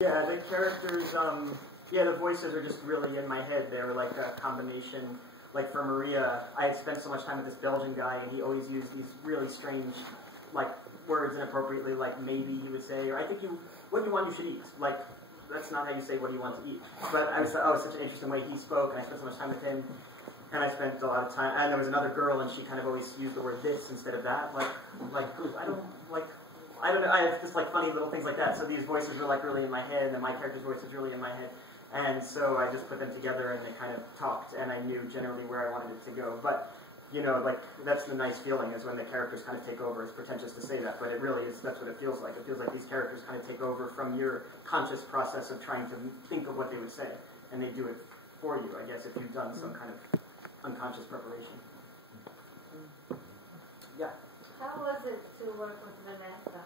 Yeah, the characters, yeah, the voices are just really in my head. They were like a combination. Like for Maria, I had spent so much time with this Belgian guy, and he always used these really strange, like, words inappropriately, like maybe he would say, or I think what you want you should eat. Like, that's not how you say what you want to eat. But I was such an interesting way he spoke, and I spent so much time with him, and I spent a lot of time, and there was another girl, and she kind of always used the word this instead of that, like, I don't know, I have just like funny little things like that, so these voices were like really in my head, and my character's voice was really in my head, and so I just put them together, and they kind of talked, and I knew generally where I wanted it to go, but, you know, like, that's the nice feeling, is when the characters kind of take over. It's pretentious to say that, but it really is, that's what it feels like. It feels like these characters kind of take over from your conscious process of trying to think of what they would say, and they do it for you, I guess, if you've done some kind of unconscious preparation. Yeah? How was it to work with Vanessa?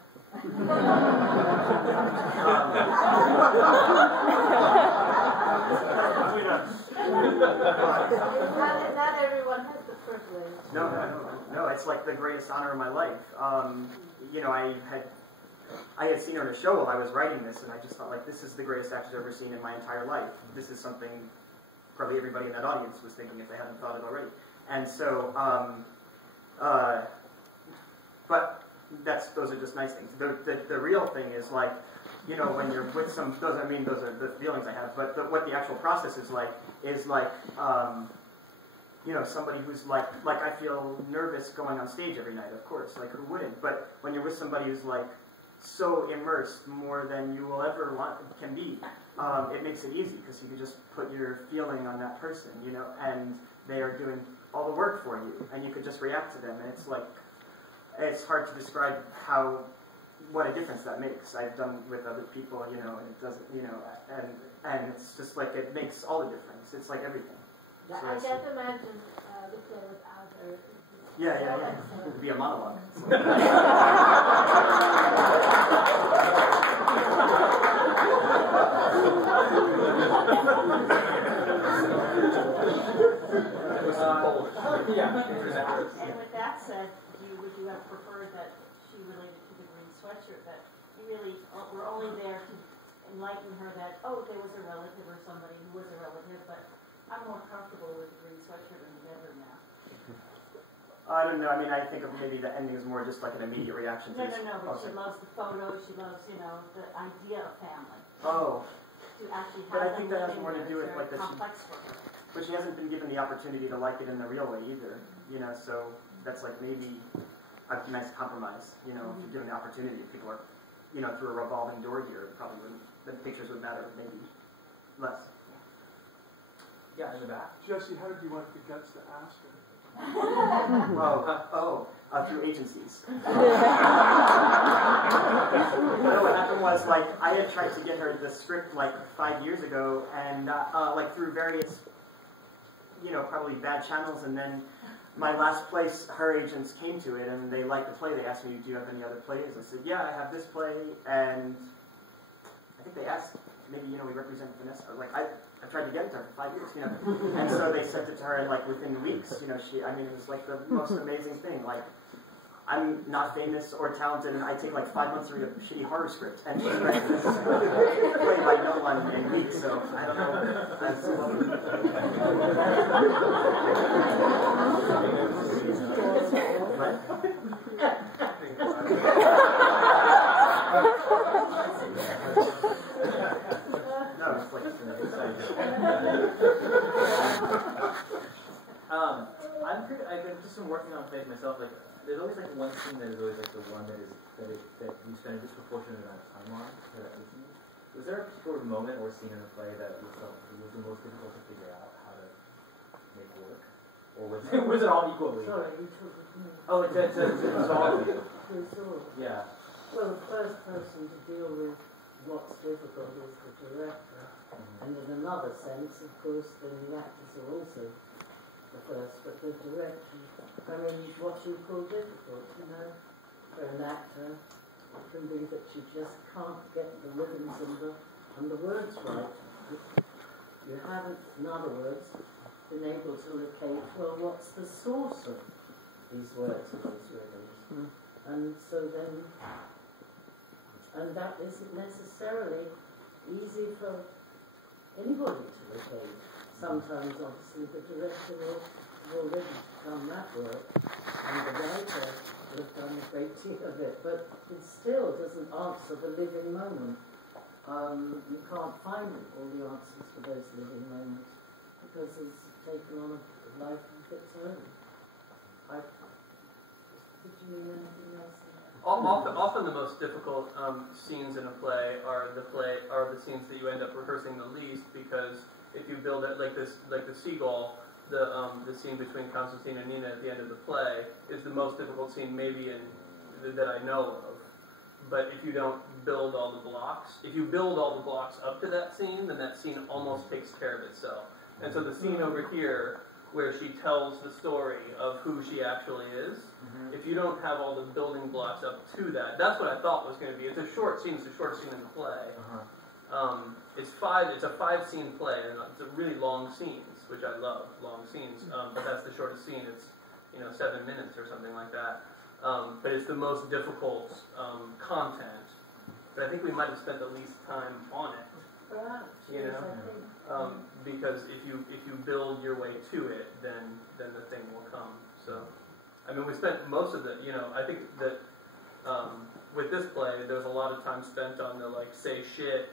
Not everyone has the privilege. No, it's like the greatest honor of my life. You know, I had seen her in a show while I was writing this, and I just thought, like, this is the greatest actress I've ever seen in my entire life. This is something probably everybody in that audience was thinking if they hadn't thought it already. And so, but those are just nice things. The real thing is, like, you know, when you're with some, those are the feelings I have, but what the actual process is like, you know, somebody who's like I feel nervous going on stage every night, of course, like, who wouldn't? But when you're with somebody who's like so immersed more than you will ever can be, it makes it easy, because you can just put your feeling on that person, you know, and they are doing all the work for you, and you could just react to them, and it's like, it's hard to describe what a difference that makes. I've done with other people, you know, and it doesn't, you know, and it's just like, it makes all the difference. It's like everything. Yeah, so I can't imagine the play without her. Yeah. It'd be a monologue. And with that said, would you have preferred that she related to the green sweatshirt, that you really were only there to enlighten her that, oh, there was a relative or somebody who was a relative, but I'm more comfortable with the green sweatshirt than ever now? I don't know. I mean, I think of maybe the ending is more just like an immediate reaction to this. No, but she loves the photos, she loves, you know, the idea of family. Oh. To actually have but I think that has more to do with like this. Complex for her. But she hasn't been given the opportunity to like it in the real way either, you know, so that's like maybe a nice compromise, you know, if you're given the opportunity. If people are, you know, through a revolving door here, it probably wouldn't, the pictures would matter maybe less. Yeah, in the back. Jesse, how did you want the guts to ask her? Through agencies. What happened was, like, I had tried to get her the script like 5 years ago, and like through various, you know, probably bad channels, and then my last place, her agents came to it, and they liked the play. They asked me, do you have any other plays? I said, yeah, I have this play, and I think they asked, maybe, you know, we represent Vanessa. Like, I tried to get it to her for 5 years, you know, and so they sent it to her, and like within weeks, you know, I mean, it was like the most amazing thing. Like, I'm not famous or talented, and I take like 5 months to read a shitty horror script, and she's ready to play by no one in weeks, so I don't know. That's I've just been working on plays myself. Like, there's always like one scene that is always like the one that you spend a disproportionate amount of time on. Was there a particular moment or scene in the play that you felt was the most difficult to figure out how to make work, or was it all equally? Sorry, you took it. Oh, it's all of you. Yeah. Well, the first person to deal with what's difficult is the director, and in another sense, of course, then the actors are also the first, but the director, I mean, what you call difficult, you know, for an actor, it can be that you just can't get the rhythms and the words right. You haven't, in other words, been able to locate, well, what's the source of these words and these rhythms? And so then, and that isn't necessarily for anybody to repeat. Sometimes, obviously, the director will have already done that work, and the writer will have done a great deal of it, but it still doesn't answer the living moment. You can't find all the answers for those living moments because it's taken on a life of its own. Did you mean anything else? Often the most difficult scenes in a play are the scenes that you end up rehearsing the least, because if you build it like the seagull, the scene between Constantine and Nina at the end of the play is the most difficult scene maybe that I know of. But if you don't build all the blocks, if you build all the blocks up to that scene, then that scene almost takes care of itself. And so the scene over here, where she tells the story of who she actually is, if you don't have all the building blocks up to that, that's what I thought was going to be. It's a short scene, it's the shortest scene in the play. It's a 5-scene play, and it's a really long scenes, which I love, long scenes, but that's the shortest scene. It's 7 minutes or something like that. But it's the most difficult content. But I think we might have spent the least time on it. Perhaps, because if you build your way to it, then the thing will come. So, I mean, we spent most of it. I think that with this play, there's a lot of time spent on the say shit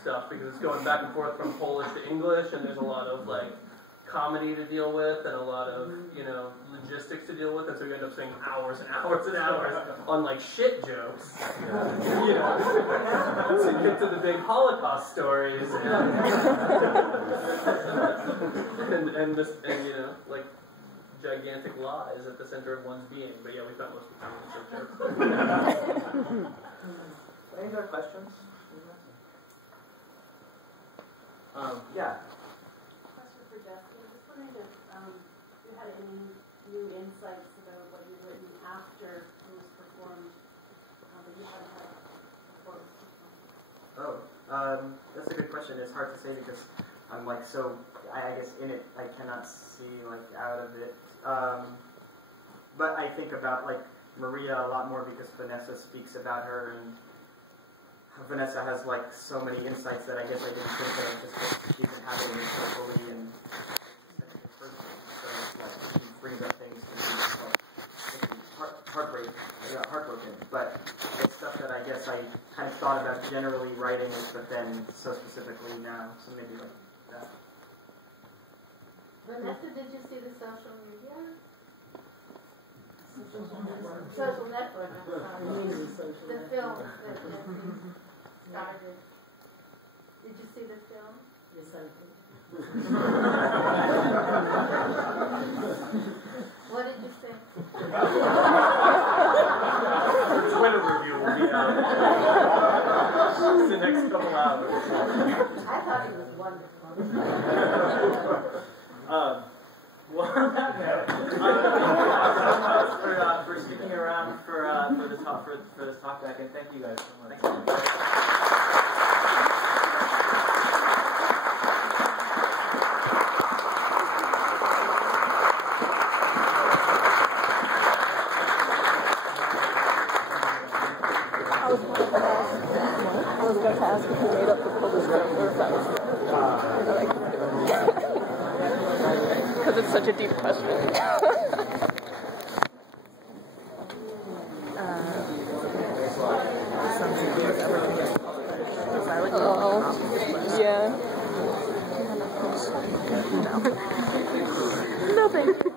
stuff, because it's going back and forth from Polish to English, and there's a lot of comedy to deal with and a lot of logistics to deal with, and so we end up spending hours and hours and hours on shit jokes, to get to the big Holocaust stories and gigantic lies at the center of one's being. But yeah, we spent most of the time on the shit jokes. Any other questions? Yeah. Question for Jessica. Just wondering if you had any new insights about what you'd written after it was performed that you hadn't had before it was performed? That's a good question. It's hard to say because I'm I guess in it, I cannot see out of it. But I think about Maria a lot more because Vanessa speaks about her, and Vanessa has so many insights that I guess I didn't think of just because she didn't have it so fully and personally. So she brings up things to me heartbroken. But it's stuff that I guess I kind of thought about generally writing it, but then so specifically now. So maybe that. Vanessa, did you see the social media? Social network, I'm sorry. The film that started. Did you see the film? Yes, I did. What did you think? Her Twitter review will be out in the next couple hours. I thought it was wonderful. On that note, for sticking around for this talkback, and thank you guys so much. I was going to ask if you made up the Polish grammar, if that was because it's such a deep question. Yeah. No.